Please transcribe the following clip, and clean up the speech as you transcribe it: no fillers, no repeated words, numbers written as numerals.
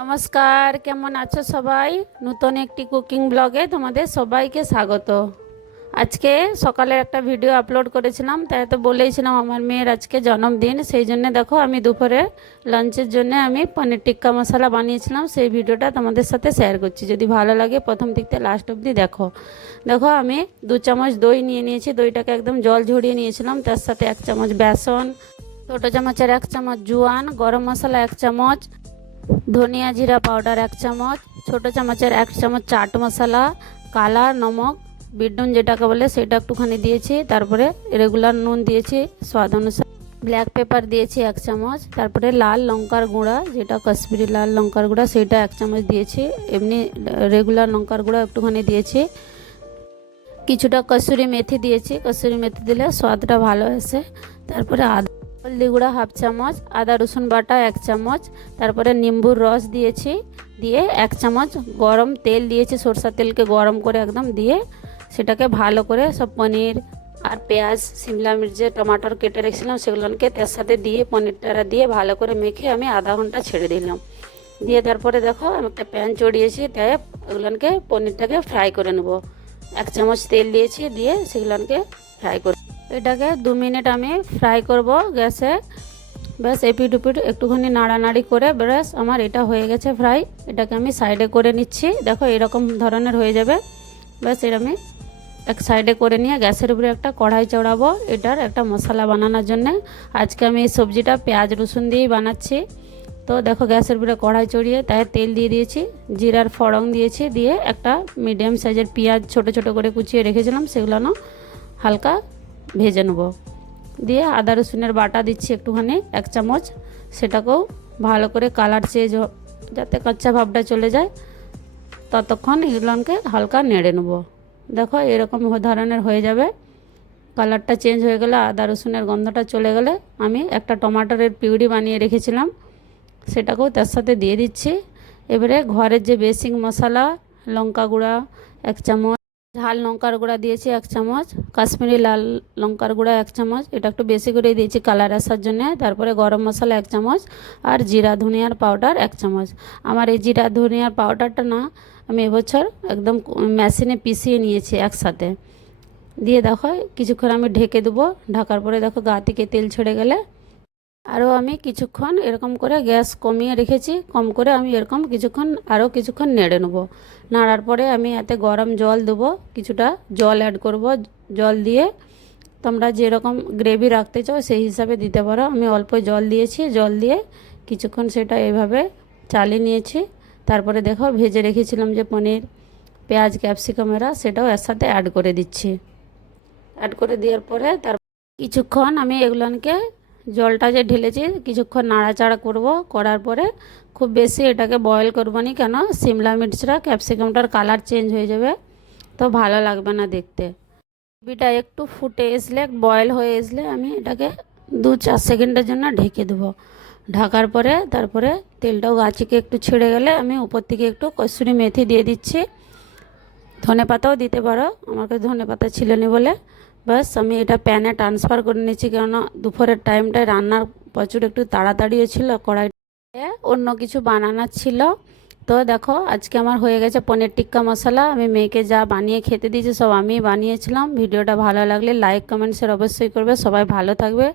নমস্কার, কেমন আছো সবাই? নতুন একটি কুকিং ব্লগে তোমাদের সবাইকে স্বাগত। আজকে সকালে একটা ভিডিও আপলোড করেছিলাম, তাই তো বলেইছিলাম আমার মেয়ের আজকে জন্মদিন। সেই জন্য দেখো আমি দুপুরে লাঞ্চের জন্য আমি পনির টিক্কা মশলা বানিয়েছিলাম, সেই ভিডিওটা তোমাদের সাথে শেয়ার করছি। যদি ভালো লাগে প্রথম থেকে লাস্ট অবধি দেখো। দেখো আমি 2 চামচ দই নিয়ে নিয়েছি, দইটাকে একদম জল ঝরিয়ে নিয়েছিলাম। তার সাথে 1 চামচ বেসন, ছোটো চামচের 1 চামচ জোয়ান, গরম মশলা 1 চামচ, ধনিয়া জিরা পাউডার 1 চামচ, ছোটো চামচের 1 চামচ চাট মশলা, কালা নমক, বিট নুন যেটাকে বলে সেটা একটুখানি দিয়েছি। তারপরে রেগুলার নুন দিয়েছি স্বাদ অনুসারে, ব্ল্যাক পেপার দিয়েছি 1 চামচ, তারপরে লাল লঙ্কার গুঁড়া যেটা কাশ্মীরি লাল লঙ্কার গুঁড়া সেটা 1 চামচ দিয়েছি। এমনি রেগুলার লঙ্কার গুঁড়া একটুখানি দিয়েছি। কিছুটা কসুরি মেথি দিয়েছি, কসুরি মেথি দিলে স্বাদটা ভালো আসে। তারপরে হলদি গুঁড়া 1/2 চামচ, আদা রসুন বাটা 1 চামচ, তারপরে নিম্বুর রস দিয়েছি, দিয়ে 1 চামচ গরম তেল দিয়েছি, সরষের তেলকে গরম করে একদম দিয়ে সেটাকে ভালো করে সব পনির আর পেঁয়াজ শিমলা মির্চে টমাটোর কেটে রেখেছিলাম সেগুলোকে তার সাথে দিয়ে পনিরটা দিয়ে ভালো করে মেখে আমি আধা ঘন্টা ছেড়ে দিলাম। দিয়ে তারপরে দেখো আমি একটা প্যান চড়িয়েছি, তাই এগুলোকে পনিরটাকে ফ্রাই করে নেব। 1 চামচ তেল দিয়েছি, দিয়ে সেগুলোকে ফ্রাই করে এটাকে 2 মিনিট আমি ফ্রাই করব গ্যাসে। ব্যাস এপিট উপিট একটুখানি নাড়ানাড়ি করে ব্যাস আমার এটা হয়ে গেছে ফ্রাই। এটাকে আমি সাইডে করে নিচ্ছি। দেখো এরকম ধরনের হয়ে যাবে। ব্যাস এটা আমি এক সাইডে করে নিয়ে গ্যাসের উপরে একটা কড়াই চড়াবো এটার একটা মশলা বানানোর জন্য। আজকে আমি এই সবজিটা পেঁয়াজ রসুন দিয়েই বানাচ্ছি। তো দেখো গ্যাসের উপরে কড়াই চড়িয়ে তাই তেল দিয়ে দিয়েছি, জিরার ফোড়ন দিয়েছি, দিয়ে একটা মিডিয়াম সাইজের পেঁয়াজ ছোট ছোট করে কুচিয়ে রেখেছিলাম সেগুলো হালকা ভেজে নেব। দিয়ে আদা রসুনের বাটা দিচ্ছি একটুখানি 1 চামচ, সেটাকেও ভালো করে কালার চেঞ্জ যাতে কাঁচা ভাবটা চলে যায় ততক্ষণ এগুলোকে হালকা নেড়ে নেব। দেখো এরকম ধরনের হয়ে যাবে। কালারটা চেঞ্জ হয়ে গেলে আদা রসুনের গন্ধটা চলে গেলে আমি একটা টমাটোরের পিউরি বানিয়ে রেখেছিলাম সেটাকেও তার সাথে দিয়ে দিচ্ছি। এবারে ঘরের যে বেসিক মশলা, লঙ্কা গুঁড়া 1 চামচ, ঝাল লঙ্কার গুঁড়া দিয়েছি 1 চামচ, কাশ্মীরি লাল লঙ্কার গুঁড়া 1 চামচ, এটা একটু বেশি করে দিয়েছি কালার আসার জন্য। তারপরে গরম মশলা 1 চামচ আর জিরা ধনিয়ার পাউডার 1 চামচ। আমার এই জিরা ধনিয়ার পাউডারটা না আমি এবছর একদম মেশিনে পিষিয়ে নিয়েছি একসাথে। দিয়ে দেখো কিছুক্ষণ আমি ঢেকে দেবো। ঢাকার পরে দেখো গা থেকে তেল ছেড়ে গেলে আরও আমি কিছুক্ষণ এরকম করে গ্যাস কমিয়ে রেখেছি, কম করে আমি এরকম কিছুক্ষণ নেড়ে নেব। নাড়ার পরে আমি এতে গরম জল দেবো, কিছুটা জল অ্যাড করব। জল দিয়ে তোমরা যেরকম গ্রেভি রাখতে চাও সেই হিসাবে দিতে পারো। আমি অল্প জল দিয়েছি, জল দিয়ে কিছুক্ষণ সেটা এভাবে চালিয়ে নিয়েছি। তারপরে দেখো ভেজে রেখেছিলাম যে পনির পেঁয়াজ ক্যাপসিকামেরা সেটাও এর সাথে অ্যাড করে দিচ্ছি। অ্যাড করে দেওয়ার পরে কিছুক্ষণ আমি এগুলোকে জলটা যে ঢেলেছি কিছুক্ষণ নাড়াচাড়া করব। করার পরে খুব বেশি এটাকে বয়েল করবো না, কেন শিমলা মির্চটা ক্যাপসিকামটার কালার চেঞ্জ হয়ে যাবে, তো ভালো লাগবে না দেখতে। গ্রেভিটা একটু ফুটে আসলে বয়েল হয়ে আসলে আমি এটাকে 2-4 সেকেন্ডের জন্য ঢেকে দেবো। ঢাকার পরে তারপরে তেলটাও গাছিকে একটু ছেড়ে গেলে আমি উপর থেকে একটু কসুরি মেথি দিয়ে দিচ্ছি। ধনে পাতাও দিতে পারো, আমার কাছে ধনে পাতা ছিল না বলে। বাস আমি এটা প্যানে ট্রান্সফার করে নিচ্ছি, কেননা দুপুরের টাইমটায় রান্নার প্রচুর একটু তাড়াতাড়িও ছিল, কড়াইতে অন্য কিছু বানানোর ছিল। তো দেখো আজকে আমার হয়ে গেছে পনির টিক্কা মশলা। আমি মেয়েকে যা বানিয়ে খেতে দিয়েছি সব আমি বানিয়েছিলাম। ভিডিওটা ভালো লাগলে লাইক কমেন্ট শেয়ার অবশ্যই করবে। সবাই ভালো থাকবে।